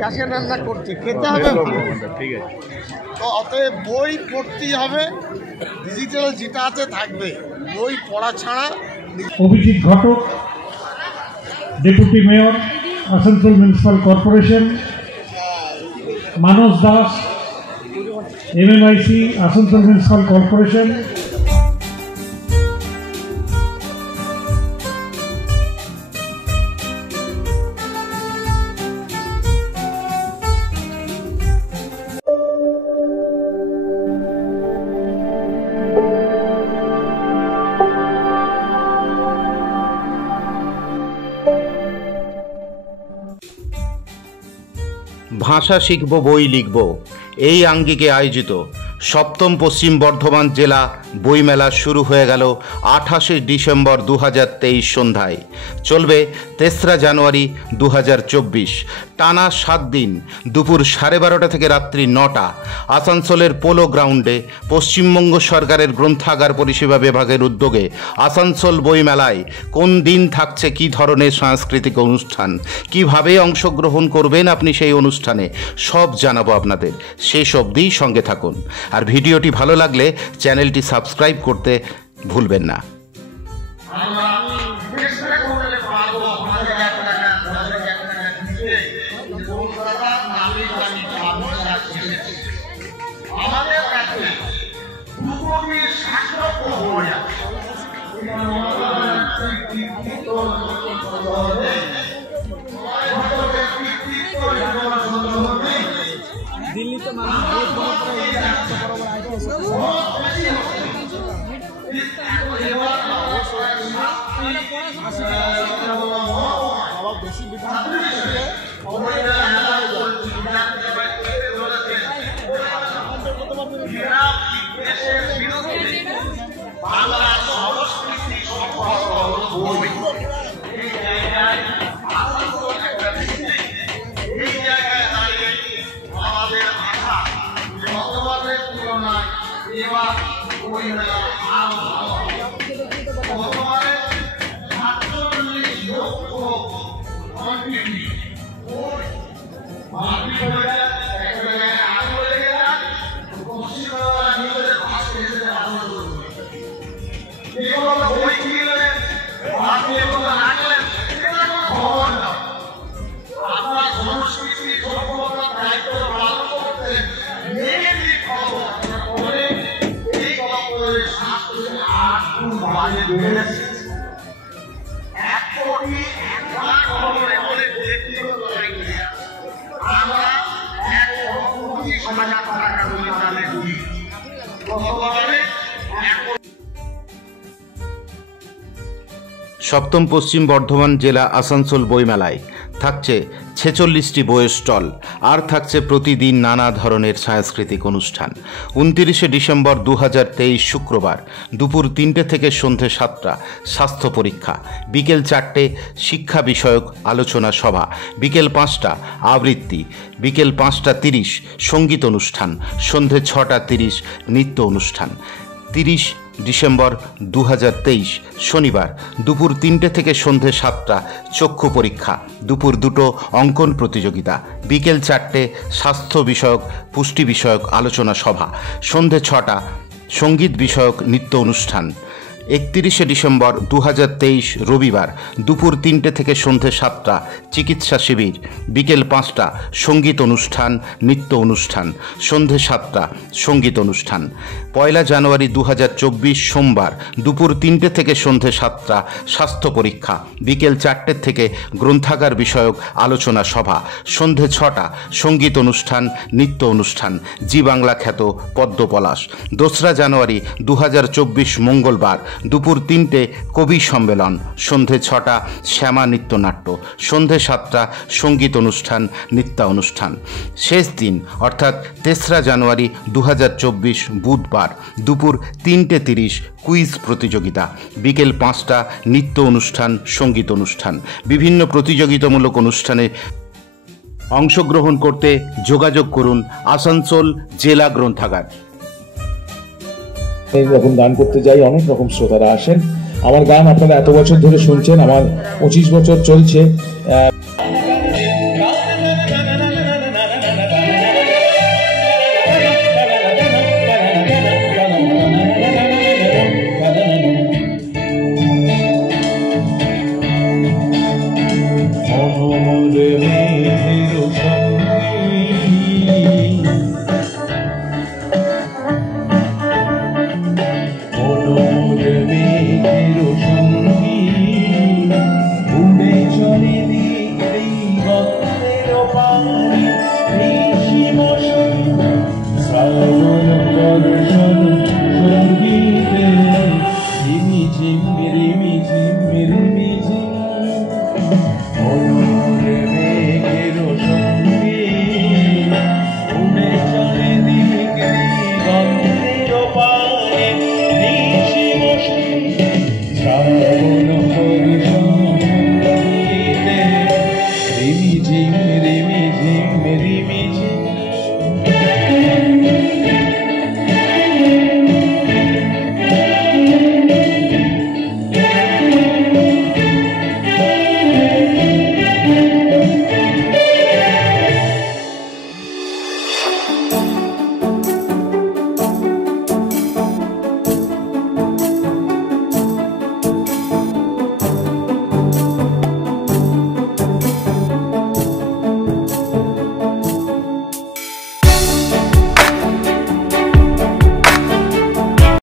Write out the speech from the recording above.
গ্যাসের রান্না করছি, খেতে হবে, ঠিক আছে। তো অতএব বই পড়তেই হবে, ডিজিটাল যেটা আছে থাকবে, বই পড়া ছাড়া। Abhijit Ghatak, deputy mayor, Asansol municipal corporation. Manas Das, MMIC, Asansol municipal corporation. ভাষা শিখব, বই লিখব, এই আঙ্গিকে আয়োজিত সপ্তম পশ্চিম বর্ধমান জেলা বইমেলা শুরু হয়ে গেল 28 ডিসেম্বর 2023 সন্ধ্যায়। চলবে 3রা জানুয়ারি 2024। টানা 7 দিন দুপুর 12:30 থেকে রাত্রি 9টা আসানসোলের পোলো গ্রাউন্ডে পশ্চিমবঙ্গ সরকারের গ্রন্থাগার পরিষেবা বিভাগের উদ্যোগে আসানসোল বইমেলায় কোন দিন থাকছে, কী ধরনের সাংস্কৃতিক অনুষ্ঠান, কিভাবে অংশগ্রহণ করবেন আপনি সেই অনুষ্ঠানে, সব জানাবো আপনাদের। শেষ অবধি সঙ্গে থাকুন। আর ভিডিওটি ভালো লাগলে চ্যানেলটি সাবস্ক্রাইব করতে ভুলবেন না। দিল্লিতে সপ্তম পশ্চিম বর্ধমান জেলা আসানসোল বইমেলায় থাকছে 46টি বইয়ের স্টল, আর থাকছে প্রতিদিন নানা ধরনের সাংস্কৃতিক অনুষ্ঠান। 29 ডিসেম্বর 2023 শুক্রবার দুপুর 3টে থেকে সন্ধে 7টা স্বাস্থ্য পরীক্ষা, বিকেল 4টে শিক্ষা বিষয়ক আলোচনা সভা, বিকেল 5টা আবৃত্তি, বিকেল 5টা 30 সঙ্গীত অনুষ্ঠান, সন্ধে 6টা 30 নৃত্য অনুষ্ঠান। 30 ডিসেম্বর 2023 শনিবার দুপুর 3টে থেকে সন্ধে 7টা চক্ষু পরীক্ষা, দুপুর 2টো অঙ্কন প্রতিযোগিতা, বিকেল 4টে স্বাস্থ্য বিষয়ক পুষ্টি বিষয়ক আলোচনা সভা, সন্ধে 6টা সঙ্গীত বিষয়ক নৃত্য অনুষ্ঠান। 31 ডিসেম্বর 2023 রবিবার দুপুর 3টে থেকে সন্ধে 7টা চিকিৎসা শিবির, বিকেল 5টা সঙ্গীত অনুষ্ঠান নৃত্য অনুষ্ঠান, সন্ধে 7টা সঙ্গীত অনুষ্ঠান। 1 জানুয়ারি 2024 সোমবার দুপুর 3টে থেকে সন্ধে 7টা স্বাস্থ্য পরীক্ষা, বিকেল 4টে থেকে গ্রন্থাগার বিষয়ক আলোচনা সভা, সন্ধে 6টা সঙ্গীত অনুষ্ঠান নৃত্য অনুষ্ঠান, জি বাংলা খ্যাত পদ্ম পলাশ। 2 জানুয়ারি 2024 মঙ্গলবার দুপুর 3টে কবি সম্মেলন, সন্ধে 6টা শ্যামা নৃত্যনাট্য, সন্ধে 7টা সঙ্গীত অনুষ্ঠান নৃত্য অনুষ্ঠান। শেষ দিন অর্থাৎ 3 জানুয়ারি 2024 বুধবার দুপুর 3টে 30 কুইজ প্রতিযোগিতা, বিকেল 5টা নৃত্য অনুষ্ঠান সঙ্গীত অনুষ্ঠান। বিভিন্ন প্রতিযোগিতামূলক অনুষ্ঠানে অংশগ্রহণ করতে যোগাযোগ করুন আসানসোল জেলা গ্রন্থাগার। যখন গান করতে যাই অনেক রকম শ্রোতারা আসেন, আমার গান আপনারা এত বছর ধরে শুনছেন, আমার 25 বছর চলছে।